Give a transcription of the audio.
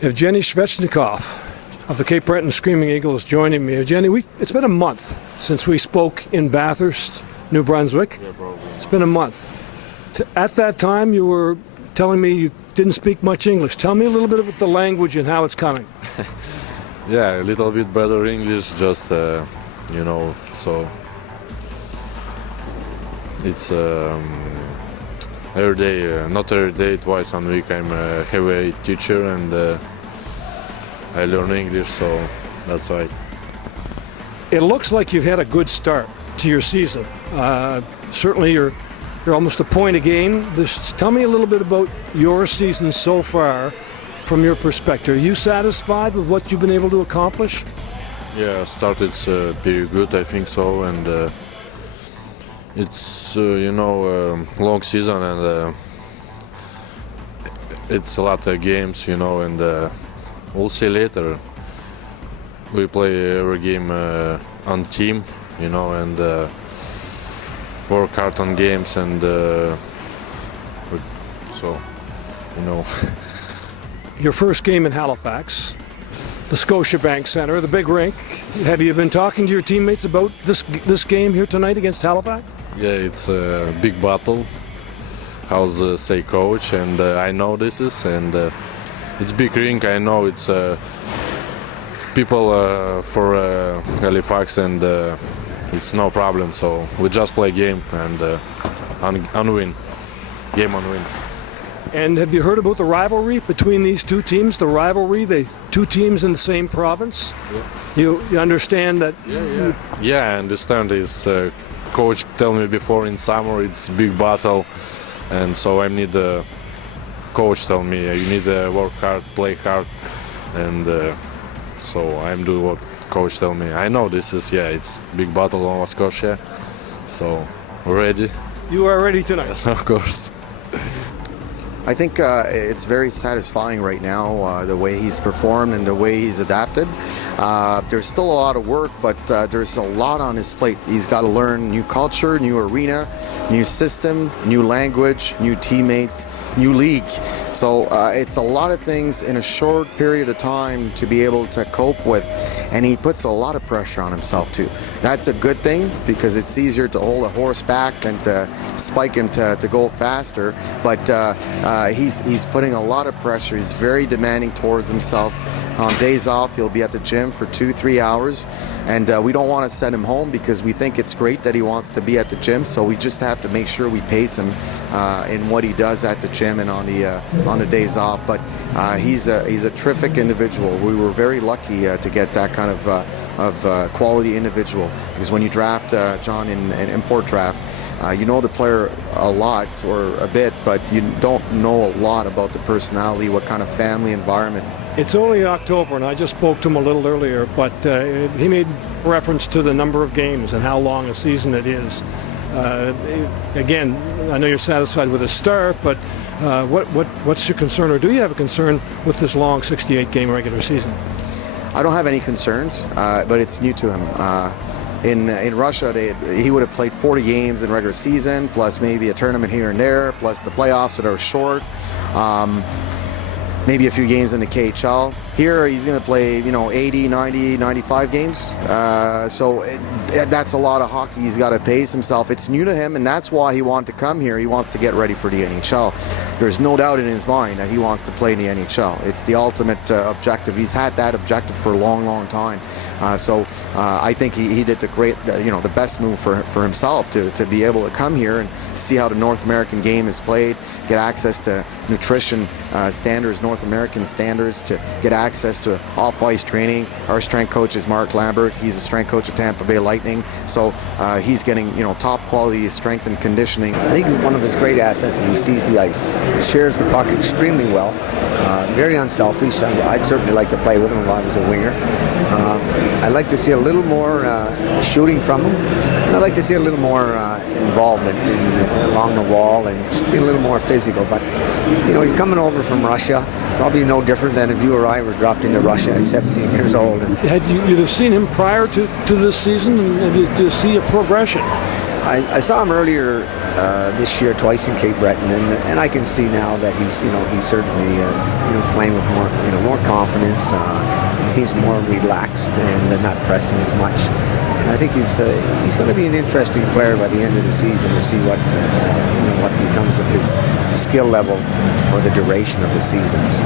Evgeny Svechnikov of the Cape Breton Screaming Eagles joining me. Evgeny, it's been a month since we spoke in Bathurst, New Brunswick. Yeah, probably. It's been a month. At that time, you were telling me you didn't speak much English. Tell me a little bit about the language and how it's coming. Yeah, a little bit better English, just, so it's every day, not every day, twice a week I'm a heavy teacher and I learn English, so that's why. It looks like you've had a good start to your season. Certainly you're almost a point a game. Tell me a little bit about your season so far from your perspective. Are you satisfied with what you've been able to accomplish? Yeah, started pretty good, I think so, and it's long season and it's a lot of games, and we'll see later. We play every game on team, and work hard on games, and Your first game in Halifax, the Scotiabank Centre, the big rink. Have you been talking to your teammates about this game here tonight against Halifax? Yeah, it's a big battle. How's say coach, and I know this is, and it's big rink. I know it's people for Halifax, and it's no problem. So we just play game and win, game on win. And have you heard about the rivalry between these two teams? The rivalry, the two teams in the same province. Yeah. You understand that? Yeah, I understand. This coach tell me before in summer it's big battle, and so I need the coach tell me you need to work hard, play hard, and so I'm do what coach tell me. I know this is it's big battle on Nova Scotia, so we're ready. You are ready tonight. Yes, of course. I think it's very satisfying right now, the way he's performed and the way he's adapted. There's still a lot of work, but there's a lot on his plate. He's got to learn new culture, new arena, new system, new language, new teammates, new league. So it's a lot of things in a short period of time to be able to cope with, and he puts a lot of pressure on himself too. That's a good thing because it's easier to hold a horse back than to spike him to go faster, but he's putting a lot of pressure. He's very demanding towards himself. On days off, he'll be at the gym for 2-3 hours, and we don't want to send him home because we think it's great that he wants to be at the gym. So we just have to make sure we pace him in what he does at the gym and on the days off. But he's a terrific individual. We were very lucky to get that kind of quality individual, because when you draft John in an import draft, you know the player a lot or a bit, but you don't know a lot about the personality, what kind of family environment. It's only October, and I just spoke to him a little earlier, but he made reference to the number of games and how long a season it is. Again, I know you're satisfied with his start, but what's your concern, or do you have a concern with this long 68-game regular season? I don't have any concerns, but it's new to him. In Russia, he would have played 40 games in regular season, plus maybe a tournament here and there, plus the playoffs that are short, maybe a few games in the KHL. Here, he's going to play, 80, 90, 95 games. So that's a lot of hockey. He's got to pace himself. It's new to him, and that's why he wanted to come here. He wants to get ready for the NHL. There's no doubt in his mind that he wants to play in the NHL. It's the ultimate objective. He's had that objective for a long, long time. So I think he did the best move for himself to be able to come here and see how the North American game is played, get access to nutrition standards, North American standards, to get access to off-ice training. Our strength coach is Mark Lambert. He's a strength coach at Tampa Bay Lightning. So he's getting top quality strength and conditioning. I think one of his great assets is he sees the ice. He shares the puck extremely well. Very unselfish. I'd certainly like to play with him if I was a winger. I'd like to see a little more shooting from him. And I'd like to see a little more involvement along the wall and just be a little more physical. But, he's coming over from Russia. Probably no different than if you or I were dropped into Russia at 17 years old. And you'd have seen him prior to this season, and did you see a progression? I saw him earlier this year twice in Cape Breton, and I can see now that he's certainly playing with more confidence. He seems more relaxed and not pressing as much. And I think he's going to be an interesting player by the end of the season to see what becomes of his skill level for the duration of the seasons.